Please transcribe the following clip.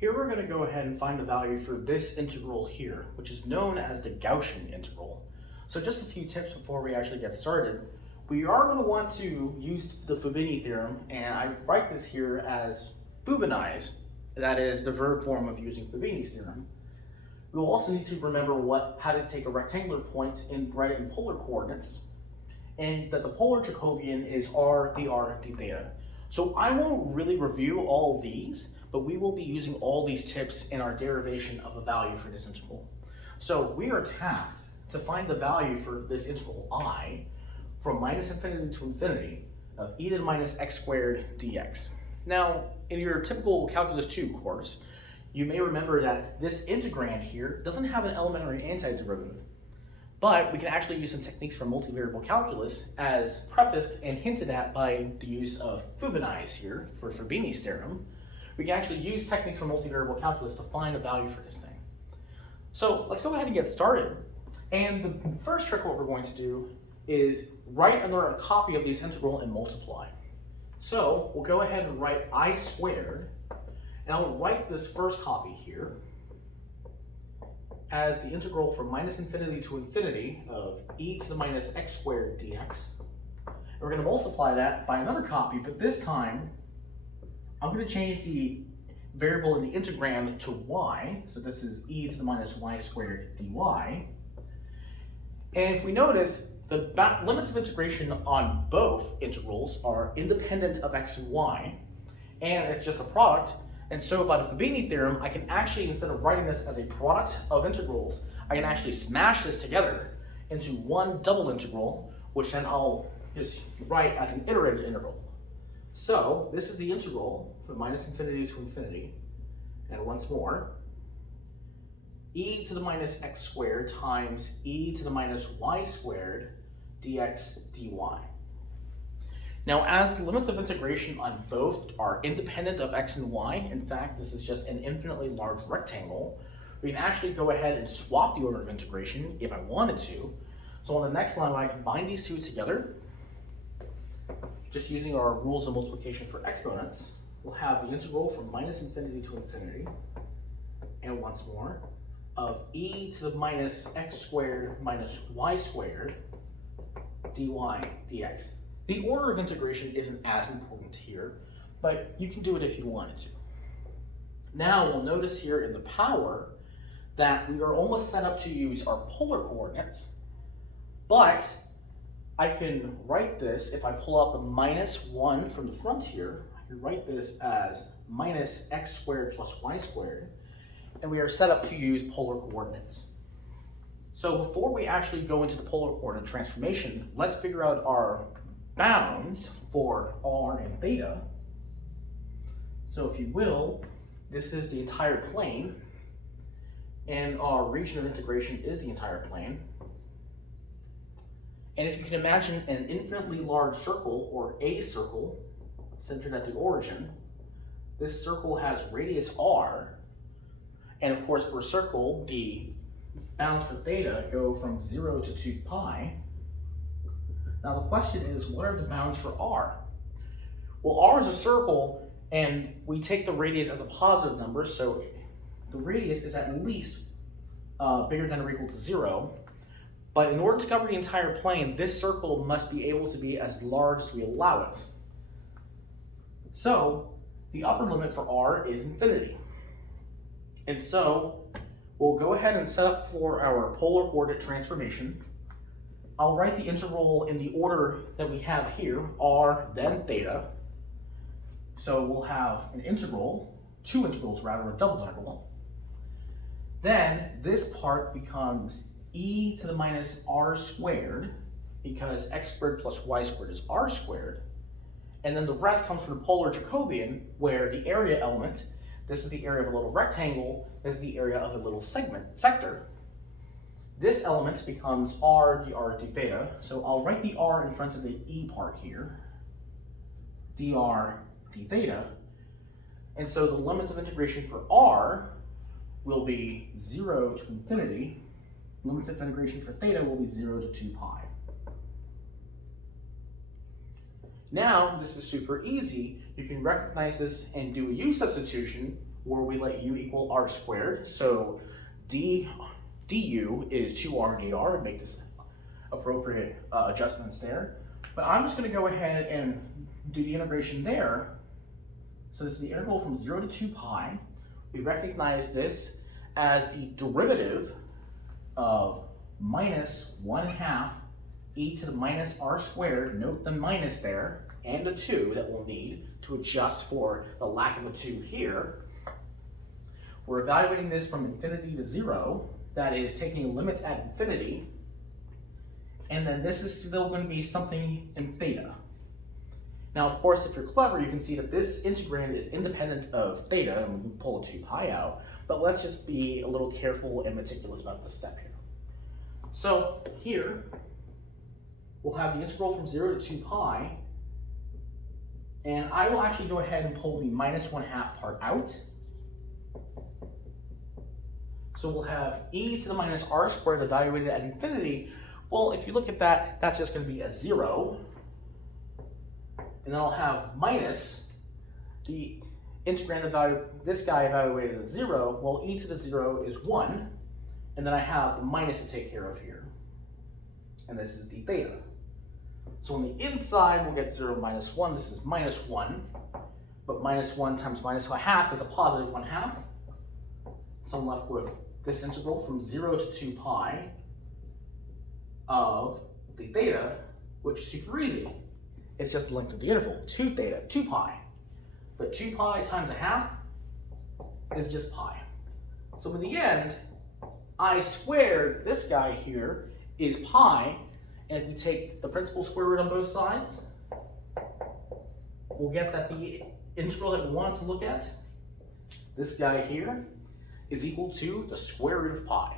Here we're going to go ahead and find the value for this integral here, which is known as the Gaussian integral. So just a few tips before we actually get started. We are going to want to use the Fubini theorem, and I write this here as Fubinize. That is the verb form of using Fubini's theorem. We will also need to remember how to take a rectangular point and write it in polar coordinates, and that the polar Jacobian is r d theta. So I won't really review all of these, but we will be using all these tips in our derivation of a value for this integral. So we are tasked to find the value for this integral I from minus infinity to infinity of e to the minus x squared dx. Now, in your typical Calculus 2 course, you may remember that this integrand here doesn't have an elementary antiderivative, but we can actually use some techniques from multivariable calculus as prefaced and hinted at by the use of Fubinize here for Fubini's theorem. We can actually use techniques from multivariable calculus to find a value for this thing. So let's go ahead and get started. And the first trick what we're going to do is write another copy of this integral and multiply. So we'll go ahead and write I squared, and I'll write this first copy here as the integral from minus infinity to infinity of e to the minus x squared dx. And we're going to multiply that by another copy, but this time I'm going to change the variable in the integrand to y, so this is e to the minus y squared dy. And if we notice, the limits of integration on both integrals are independent of x and y, and it's just a product. And so by the Fubini theorem, I can actually, instead of writing this as a product of integrals, I can actually smash this together into one double integral, which then I'll just write as an iterated integral. So this is the integral from minus infinity to infinity, and once more, e to the minus x squared times e to the minus y squared dx dy. Now, as the limits of integration on both are independent of x and y, in fact, this is just an infinitely large rectangle, we can actually go ahead and swap the order of integration if I wanted to. So on the next line, when I combine these two together, just using our rules of multiplication for exponents, we'll have the integral from minus infinity to infinity, and once more, of e to the minus x squared minus y squared dy dx. The order of integration isn't as important here, but you can do it if you wanted to. Now we'll notice here in the power that we are almost set up to use our polar coordinates, but I can write this, if I pull out the minus 1 from the front here, I can write this as minus x squared plus y squared, and we are set up to use polar coordinates. So before we actually go into the polar coordinate transformation, let's figure out our bounds for r and theta. So if you will, this is the entire plane, and our region of integration is the entire plane. And if you can imagine an infinitely large circle, or a circle, centered at the origin, this circle has radius r, and of course for a circle, the bounds for theta go from 0 to 2 pi. Now the question is, what are the bounds for r? Well, r is a circle, and we take the radius as a positive number, so the radius is at least bigger than or equal to 0. But in order to cover the entire plane, this circle must be able to be as large as we allow it. So the upper limit for r is infinity. And so we'll go ahead and set up for our polar coordinate transformation. I'll write the integral in the order that we have here, r then theta. So we'll have an integral, two integrals rather, a double integral. Then this part becomes e to the minus r squared, because x squared plus y squared is r squared. And then the rest comes from the polar Jacobian, where the area element, this is the area of a little rectangle, this is the area of a little sector. This element becomes r d theta, so I'll write the r in front of the e part here, dr d theta. And so the limits of integration for r will be 0 to infinity. Limits of integration for theta will be 0 to 2 pi. Now, this is super easy. You can recognize this and do a u substitution where we let u equal r squared. So du is 2r dr, and make this appropriate adjustments there. But I'm just going to go ahead and do the integration there. So this is the integral from 0 to 2 pi. We recognize this as the derivative of minus 1/2 e to the minus r squared, note the minus there, and the 2 that we'll need to adjust for the lack of a 2 here. We're evaluating this from infinity to 0, that is taking a limit at infinity, and then this is still going to be something in theta. Now, of course, if you're clever, you can see that this integrand is independent of theta, and we can pull a 2 pi out, but let's just be a little careful and meticulous about this step here. So here, we'll have the integral from 0 to 2 pi, and I will actually go ahead and pull the minus 1/2 part out. So we'll have e to the minus r squared evaluated at infinity. Well, if you look at that, that's just going to be a 0. And then I'll have minus the integrand this guy evaluated at 0. Well, e to the 0 is 1. And then I have the minus to take care of here. And this is the theta. So on the inside, we'll get 0 minus 1. This is minus 1. But minus 1 times minus 1/2 is a positive 1/2. So I'm left with this integral from 0 to 2 pi of the theta, which is super easy. It's just the length of the interval, 2 theta, 2 pi. But 2 pi times 1/2 is just pi. So in the end, I squared, this guy here, is pi. And if you take the principal square root on both sides, we'll get that the integral that we want to look at, this guy here, is equal to the square root of pi.